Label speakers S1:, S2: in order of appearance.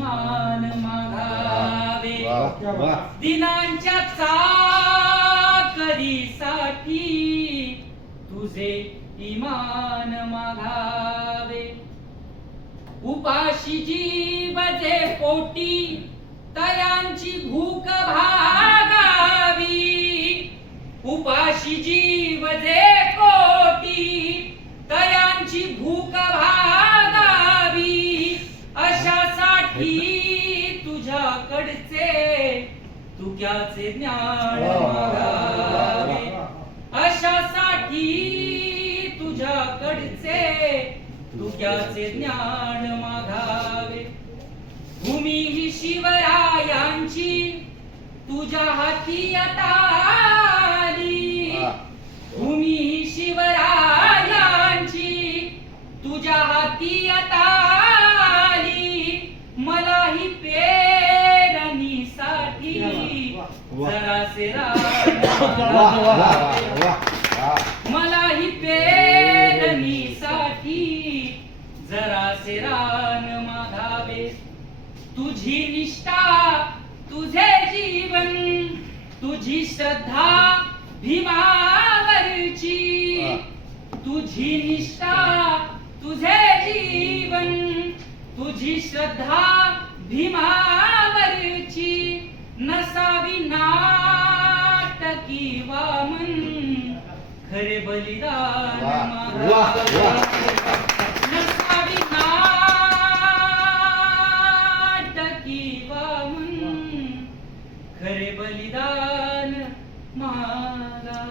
S1: इमान मागावे. दिनांच्या चाकरीसाठी तुझे इमान मागावे. उपाशी जीवजे पोटी तयांची भूक भागावी. उपाशी जीवजे कोटी तुझ्याकडचे तुक्याचे ज्ञान मागावे? अशासाठी तुझ्याकडचे तुक्याचे ज्ञान मागावे? भूमी ही शिवरायांची तुझ्या हाती आता मलाही पेरणीसाठी जरासे रान मागावे तुझी निष्ठा तुझे जीवन तुझी श्रद्धा भीमावरची. तुझी निष्ठा तुझे जीवन तुझी श्रद्धा भीमावरची. नसावी की वामन खरे बलिदान
S2: नसावी नाटकी
S1: खरे
S2: बलिदान महाराज